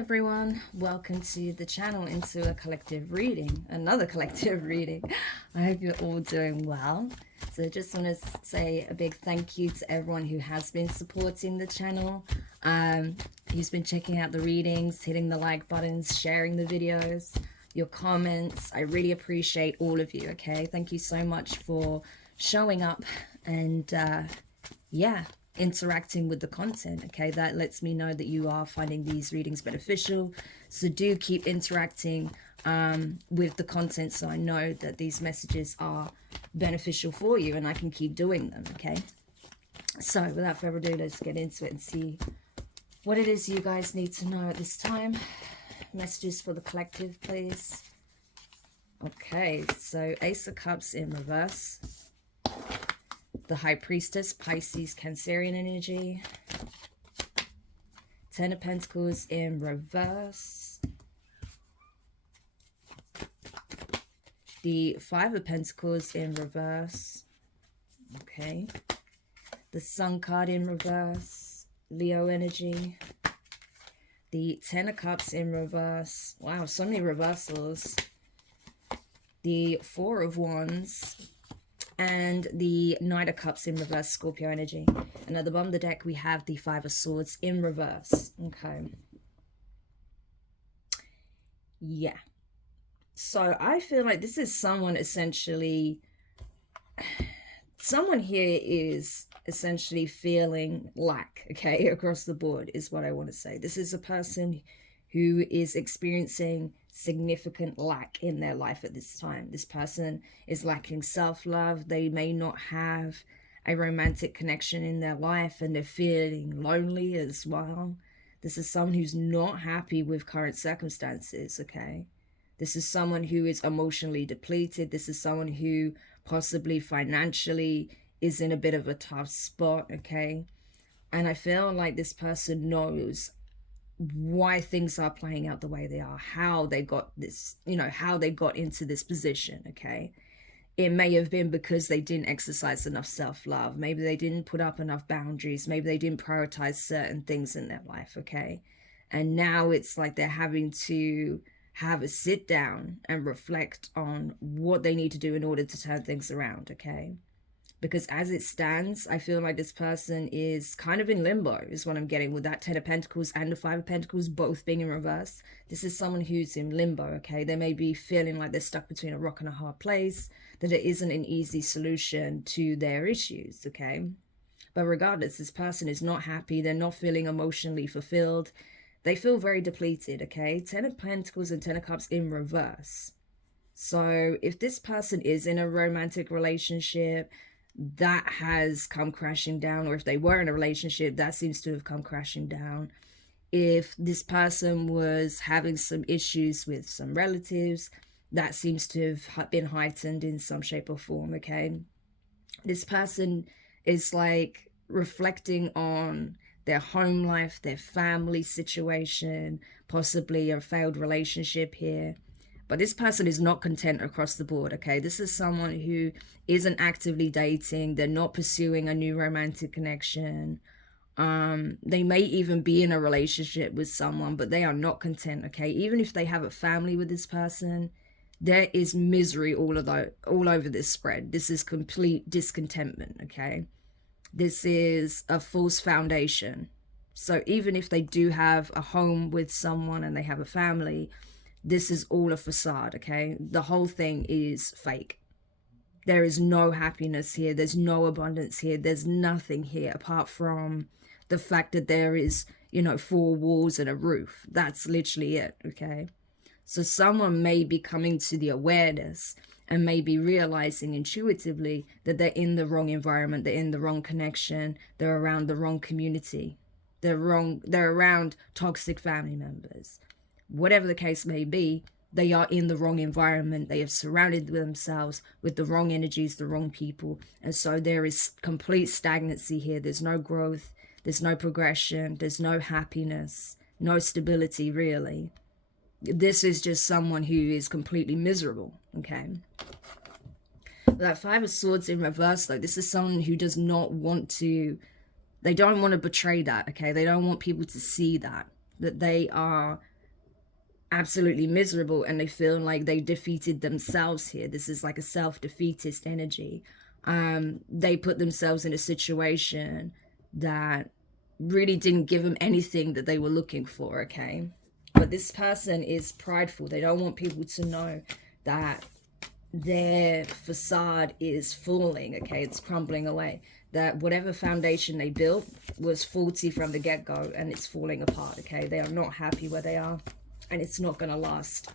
Everyone, welcome to the channel into a collective reading, another collective reading. I hope you're all doing well. So I just want to say a big thank you to everyone who has been supporting the channel, who's been checking out the readings, hitting the like buttons, sharing the videos, your comments. I really appreciate all of you. Okay, thank you so much for showing up and yeah, interacting with the content. Okay, that lets me know that you are finding these readings beneficial, so do keep interacting with the content so I know that these messages are beneficial for you and I can keep doing them. Okay, so without further ado, let's get into it and see what it is you guys need to know at this time. Messages for the collective, please. Okay, so Ace of Cups in reverse, the High Priestess, Pisces, Cancerian energy. Ten of Pentacles in reverse. The Five of Pentacles in reverse. Okay. The Sun card in reverse. Leo energy. The Ten of Cups in reverse. Wow, so many reversals. The Four of Wands. And the Knight of Cups in reverse, Scorpio energy. And at the bottom of the deck, we have the Five of Swords in reverse. Okay. Yeah. So I feel like this is someone essentially... Someone here is essentially feeling lack, okay, across the board is what I want to say. This is a person who is experiencing significant lack in their life at this time. This person is lacking self-love. They may not have a romantic connection in their life and they're feeling lonely as well. This is someone who's not happy with current circumstances, okay? This is someone who is emotionally depleted. This is someone who possibly financially is in a bit of a tough spot, okay? And I feel like this person knows why things are playing out the way they are, how they got this, you know, how they got into this position, okay? It may have been because they didn't exercise enough self-love. Maybe they didn't put up enough boundaries. Maybe they didn't prioritize certain things in their life, okay? And now it's like they're having to have a sit down and reflect on what they need to do in order to turn things around, okay? Because as it stands, I feel like this person is kind of in limbo, is what I'm getting with that Ten of Pentacles and the Five of Pentacles both being in reverse. This is someone who's in limbo, okay? They may be feeling like they're stuck between a rock and a hard place, that there isn't an easy solution to their issues, okay? But regardless, this person is not happy. They're not feeling emotionally fulfilled. They feel very depleted, okay? Ten of Pentacles and Ten of Cups in reverse. So if this person is in a romantic relationship, that has come crashing down, or if they were in a relationship, that seems to have come crashing down. If this person was having some issues with some relatives, that seems to have been heightened in some shape or form, okay? This person is like reflecting on their home life, their family situation, possibly a failed relationship here. But this person is not content across the board, okay? This is someone who isn't actively dating. They're not pursuing a new romantic connection. They may even be in a relationship with someone, but they are not content, okay? Even if they have a family with this person, there is misery all over this spread. This is complete discontentment, okay? This is a false foundation. So even if they do have a home with someone and they have a family, this is all a facade, okay? The whole thing is fake. There is no happiness here. There's no abundance here. There's nothing here apart from the fact that there is, you know, four walls and a roof. That's literally it, okay? So someone may be coming to the awareness and may be realizing intuitively that they're in the wrong environment. They're in the wrong connection. They're around the wrong community. They're around toxic family members. Whatever the case may be, they are in the wrong environment. They have surrounded themselves with the wrong energies, the wrong people. And so there is complete stagnancy here. There's no growth. There's no progression. There's no happiness, no stability, really. This is just someone who is completely miserable, okay? That Five of Swords in reverse, though, this is someone who does not want to, they don't want to betray that, okay? They don't want people to see that they are absolutely miserable, and they feel like they defeated themselves here. This is like a self-defeatist energy. They put themselves in a situation that really didn't give them anything that they were looking for, okay? But this person is prideful. They don't want people to know that their facade is falling, okay? It's crumbling away. That whatever foundation they built was faulty from the get-go, and it's falling apart, okay? They are not happy where they are, and it's not going to last.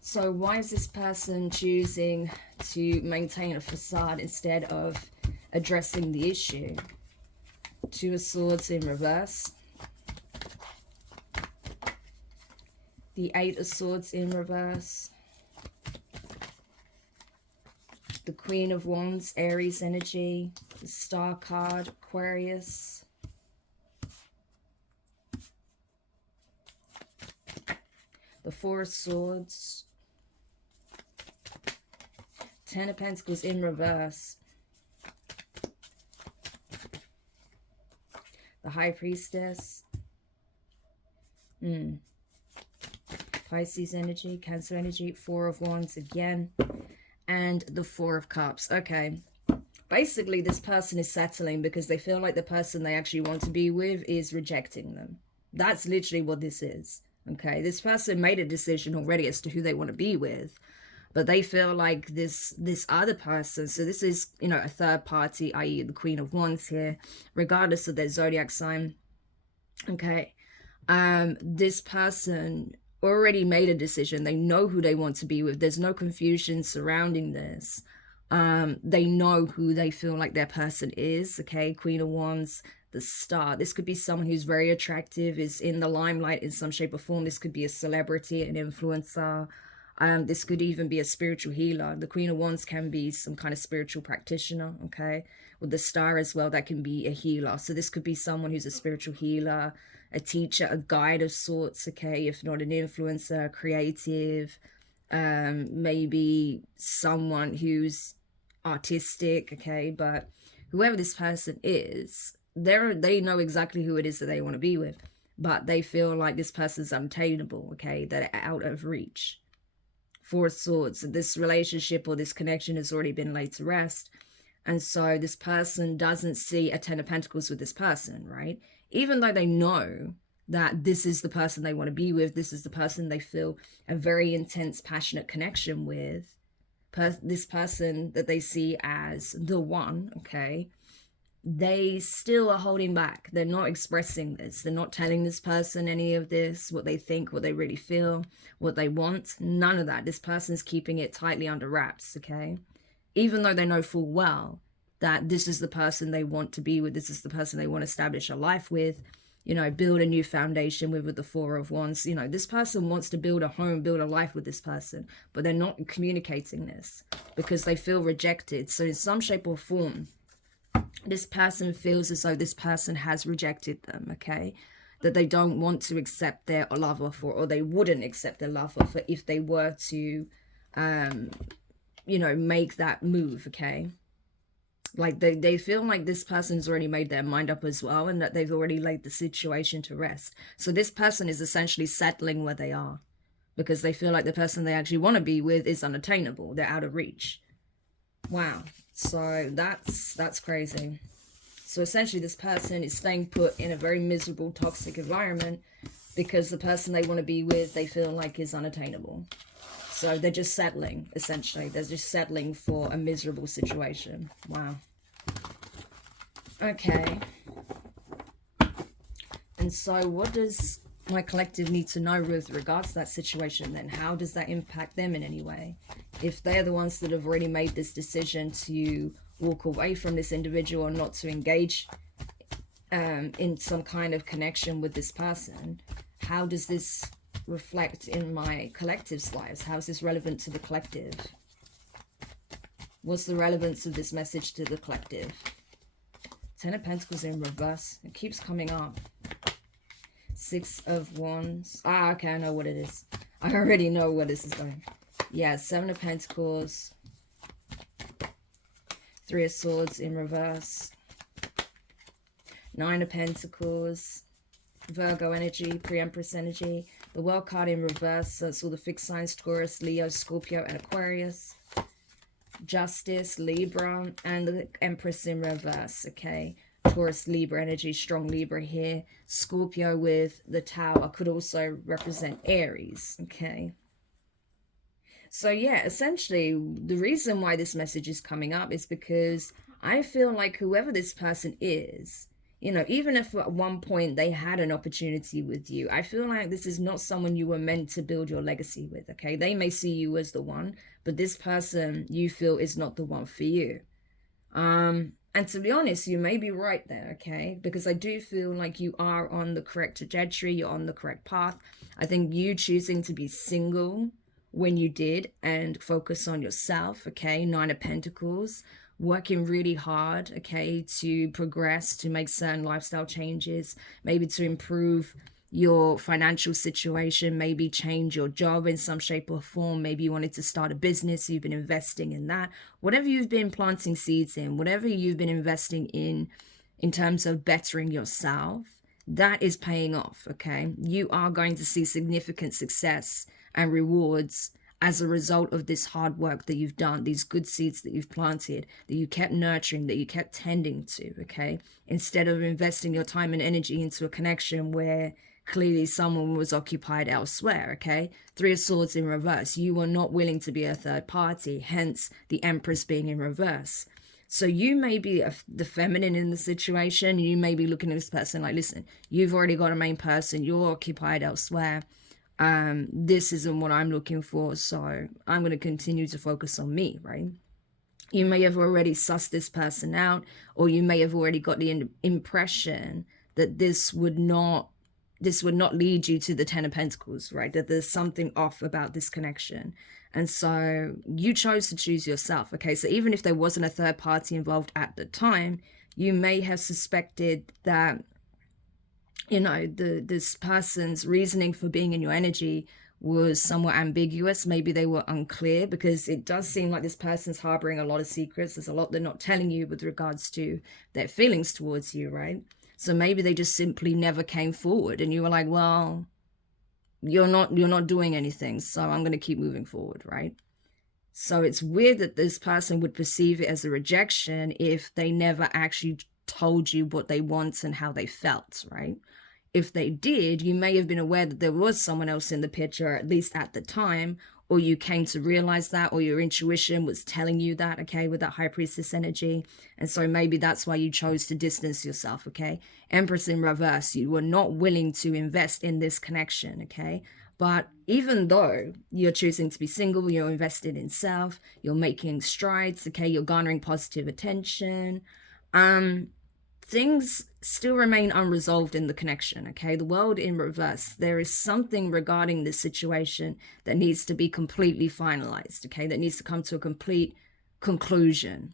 So why is this person choosing to maintain a facade instead of addressing the issue? Two of Swords in reverse. The Eight of Swords in reverse. The Queen of Wands, Aries energy. The Star card, Aquarius. The Four of Swords. Ten of Pentacles in reverse. The High Priestess. Pisces energy, Cancer energy, Four of Wands again. And the Four of Cups. Okay. Basically, this person is settling because they feel like the person they actually want to be with is rejecting them. That's literally what this is. Okay. This person made a decision already as to who they want to be with. But they feel like this other person, so this is, you know, a third party, i.e. the Queen of Wands here, regardless of their zodiac sign. Okay. This person already made a decision. They know who they want to be with. There's no confusion surrounding this. They know who they feel like their person is. Okay. Queen of Wands, the Star. This could be someone who's very attractive, is in the limelight in some shape or form. This could be a celebrity, an influencer. This could even be a spiritual healer. The Queen of Wands can be some kind of spiritual practitioner, okay? With the Star as well, that can be a healer. So this could be someone who's a spiritual healer, a teacher, a guide of sorts, okay? If not an influencer, creative, maybe someone who's artistic, okay? But whoever this person is, they know exactly who it is that they want to be with. But they feel like this person's unattainable, okay? That are out of reach. Four of Swords, this relationship or this connection has already been laid to rest. And so this person doesn't see a Ten of Pentacles with this person, right? Even though they know that this is the person they want to be with, this is the person they feel a very intense, passionate connection with, this person that they see as the one, okay? They still are holding back. They're not expressing this. They're not telling this person any of this, what they think, what they really feel, what they want. None of that. This person's keeping it tightly under wraps, okay? Even though they know full well that this is the person they want to be with, this is the person they want to establish a life with, you know, build a new foundation with the Four of Wands. You know, this person wants to build a home, build a life with this person, but they're not communicating this because they feel rejected. So in some shape or form, this person feels as though this person has rejected them, okay? That they don't want to accept their love offer, or they wouldn't accept their love offer if they were to, you know, make that move, okay? Like they feel like this person's already made their mind up as well, and that they've already laid the situation to rest. So this person is essentially settling where they are because they feel like the person they actually want to be with is unattainable. They're out of reach. Wow. So that's crazy. So essentially this person is staying put in a very miserable, toxic environment because the person they want to be with, they feel like is unattainable. So they're just settling, essentially. They're just settling for a miserable situation. Wow. Okay. And so what does my collective need to know with regards to that situation then? How does that impact them in any way? If they're the ones that have already made this decision to walk away from this individual or not to engage in some kind of connection with this person, how does this reflect in my collective's lives? How is this relevant to the collective? What's the relevance of this message to the collective? Ten of Pentacles in reverse. It keeps coming up. Six of Wands. Ah, okay, I know what it is. I already know where this is going. Yeah, Seven of Pentacles. Three of Swords in reverse. Nine of Pentacles. Virgo energy, pre-empress energy. The World card in reverse, so it's all the fixed signs, Taurus, Leo, Scorpio, and Aquarius. Justice, Libra, and the Empress in reverse, okay? Taurus, Libra energy, strong Libra here. Scorpio with the Tower could also represent Aries, okay? So yeah, essentially, the reason why this message is coming up is because I feel like whoever this person is, you know, even if at one point they had an opportunity with you, I feel like this is not someone you were meant to build your legacy with, okay? They may see you as the one, but this person you feel is not the one for you. And to be honest, you may be right there, okay? Because I do feel like you are on the correct trajectory, you're on the correct path. I think you choosing to be single when you did and focus on yourself, okay? Nine of Pentacles, working really hard, okay, to progress, to make certain lifestyle changes, maybe to improve your financial situation, maybe change your job in some shape or form. Maybe you wanted to start a business, you've been investing in that. Whatever you've been planting seeds in, whatever you've been investing in terms of bettering yourself, that is paying off, okay? You are going to see significant success and rewards as a result of this hard work that you've done, these good seeds that you've planted, that you kept nurturing, that you kept tending to, okay? Instead of investing your time and energy into a connection where clearly someone was occupied elsewhere, okay? Three of Swords in reverse. You were not willing to be a third party, hence the Empress being in reverse. So you may be the feminine in the situation. You may be looking at this person like, listen, you've already got a main person. You're occupied elsewhere. This isn't what I'm looking for, so I'm going to continue to focus on me, right? You may have already sussed this person out, or you may have already got the impression that this would not lead you to the Ten of Pentacles, right? That there's something off about this connection. And so you chose to choose yourself, okay? So even if there wasn't a third party involved at the time, you may have suspected that, you know, this person's reasoning for being in your energy was somewhat ambiguous. Maybe they were unclear, because it does seem like this person's harboring a lot of secrets. There's a lot they're not telling you with regards to their feelings towards you, right? So maybe they just simply never came forward, and you were like, well, you're not doing anything, so I'm going to keep moving forward, right? So it's weird that this person would perceive it as a rejection if they never actually told you what they want and how they felt, right? If they did, you may have been aware that there was someone else in the picture, at least at the time, or you came to realize that, or your intuition was telling you that, okay, with that High Priestess energy. And so maybe that's why you chose to distance yourself, okay? Empress in reverse, you were not willing to invest in this connection, okay? But even though you're choosing to be single, you're invested in self, you're making strides, okay, you're garnering positive attention, things still remain unresolved in the connection, okay? The World in reverse. There is something regarding this situation that needs to be completely finalized, okay? That needs to come to a complete conclusion.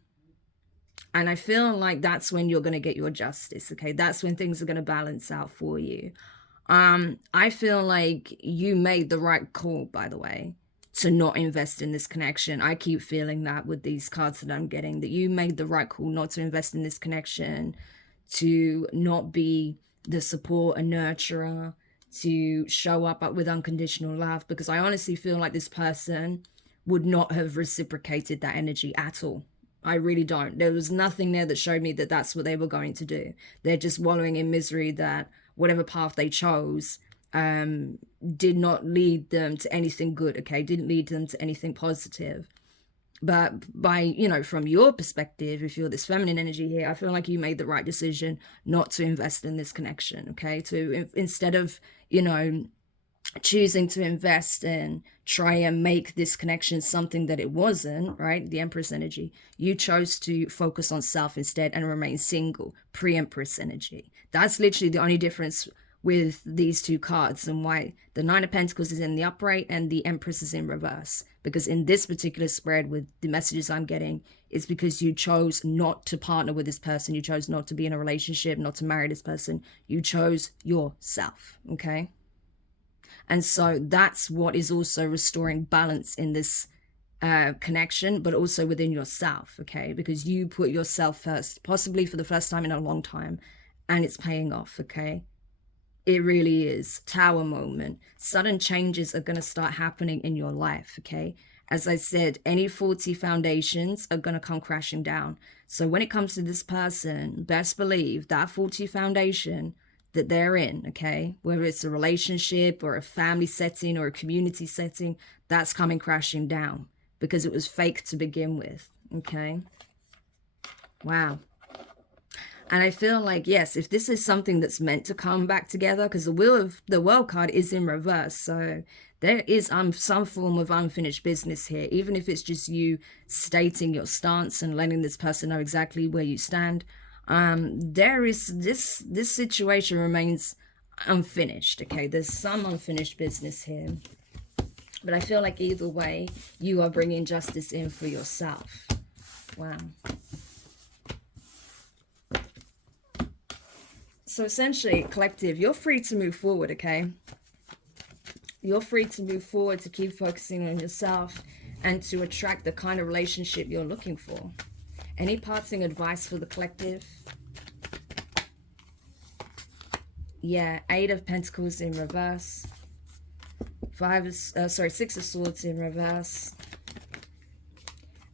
And I feel like that's when you're going to get your justice, okay? That's when things are going to balance out for you. I feel like you made the right call, by the way, to not invest in this connection. I keep feeling that with these cards that I'm getting, that you made the right call not to invest in this connection, to not be the support and nurturer, to show up with unconditional love, because I honestly feel like this person would not have reciprocated that energy at all. I really don't. There was nothing there that showed me that that's what they were going to do. They're just wallowing in misery that whatever path they chose did not lead them to anything good, okay? Didn't lead them to anything positive. But by, you know, from your perspective, if you're this feminine energy here, I feel like you made the right decision not to invest in this connection, okay? To instead of, you know, choosing to invest and try and make this connection something that it wasn't, right? The Empress energy. You chose to focus on self instead and remain single. Pre-Empress energy. That's literally the only difference with these two cards, and why the Nine of Pentacles is in the upright and the Empress is in reverse. Because in this particular spread, with the messages I'm getting, it's because you chose not to partner with this person. You chose not to be in a relationship, not to marry this person. You chose yourself, okay? And so that's what is also restoring balance in this connection, but also within yourself, okay? Because you put yourself first, possibly for the first time in a long time, and it's paying off, okay? It really is. Tower moment. Sudden changes are going to start happening in your life, okay? As I said, any faulty foundations are going to come crashing down. So when it comes to this person, best believe that faulty foundation that they're in, okay, whether it's a relationship or a family setting or a community setting, that's coming crashing down because it was fake to begin with, okay? Wow. And I feel like, yes, if this is something that's meant to come back together, because the world card is in reverse, so there is some form of unfinished business here, even if it's just you stating your stance and letting this person know exactly where you stand. There is this situation remains unfinished, okay? There's some unfinished business here. But I feel like either way, you are bringing justice in for yourself. Wow. So essentially, collective, you're free to move forward, okay? You're free to move forward, to keep focusing on yourself and to attract the kind of relationship you're looking for. Any parting advice for the collective? Yeah, 8 of Pentacles in reverse. 6 of Swords in reverse.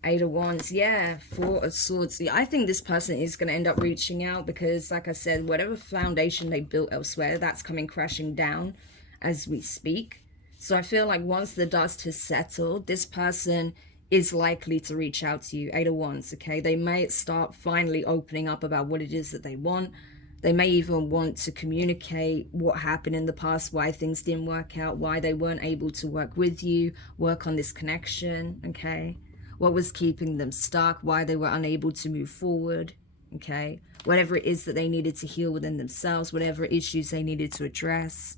8 of Wands, yeah, 4 of Swords. Yeah, I think this person is going to end up reaching out because, like I said, whatever foundation they built elsewhere, that's coming crashing down as we speak. So I feel like once the dust has settled, this person is likely to reach out to you. 8 of Wands, okay? They may start finally opening up about what it is that they want. They may even want to communicate what happened in the past, why things didn't work out, why they weren't able to work with you, work on this connection, okay? What was keeping them stuck, why they were unable to move forward, okay? Whatever it is that they needed to heal within themselves, whatever issues they needed to address,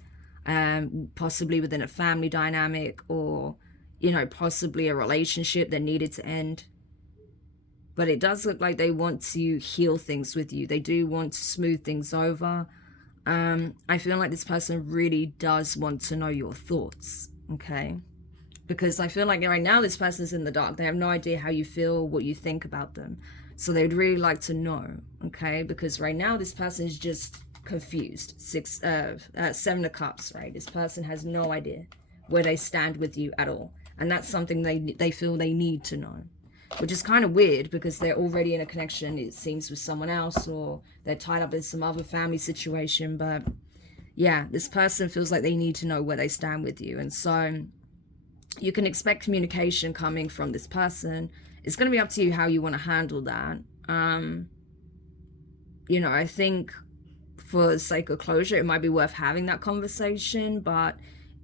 possibly within a family dynamic or, you know, possibly a relationship that needed to end. But it does look like they want to heal things with you. They do want to smooth things over. I feel like this person really does want to know your thoughts, okay? Because I feel like right now this person's in the dark. They have no idea how you feel, what you think about them. So they'd really like to know, okay? Because right now this person is just confused. 7 of Cups, right? This person has no idea where they stand with you at all. And that's something they feel they need to know. Which is kind of weird because they're already in a connection, it seems, with someone else, or they're tied up in some other family situation. But yeah, this person feels like they need to know where they stand with you. And so you can expect communication coming from this person. It's going to be up to you how you want to handle that. You know, I think for the sake of closure, it might be worth having that conversation, but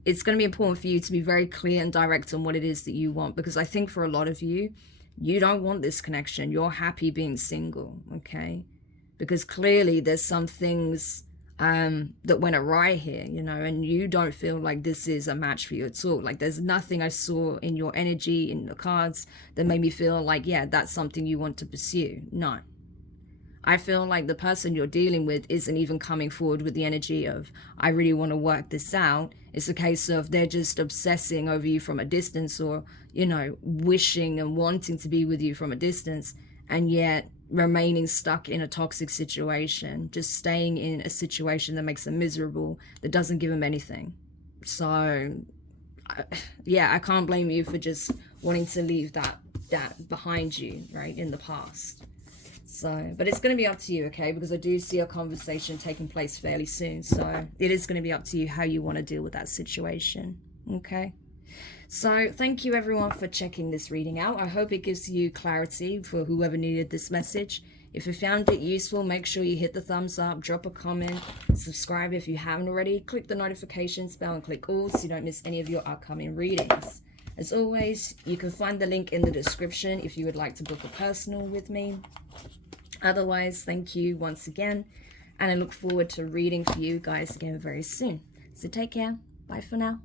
it's going to be important for you to be very clear and direct on what it is that you want. Because I think for a lot of you, you don't want this connection. You're happy being single, okay? Because clearly there's some things that went awry here, you know, and you don't feel like this is a match for you at all. Like there's nothing I saw in your energy, in the cards, that made me feel like, yeah, that's something you want to pursue. No. I feel like the person you're dealing with isn't even coming forward with the energy of, I really want to work this out. It's a case of they're just obsessing over you from a distance, or, you know, wishing and wanting to be with you from a distance, and yet remaining stuck in a toxic situation, just staying in a situation that makes them miserable, that doesn't give them anything. So, yeah, I can't blame you for just wanting to leave that behind you, right, in the past. So, but it's going to be up to you, okay? Because I do see a conversation taking place fairly soon. So it is going to be up to you how you want to deal with that situation, okay? So thank you everyone for checking this reading out. I hope it gives you clarity for whoever needed this message. If you found it useful, make sure you hit the thumbs up, drop a comment, subscribe if you haven't already, click the notifications bell and click all so you don't miss any of your upcoming readings. As always, you can find the link in the description if you would like to book a personal with me. Otherwise, thank you once again, and I look forward to reading for you guys again very soon. So take care. Bye for now.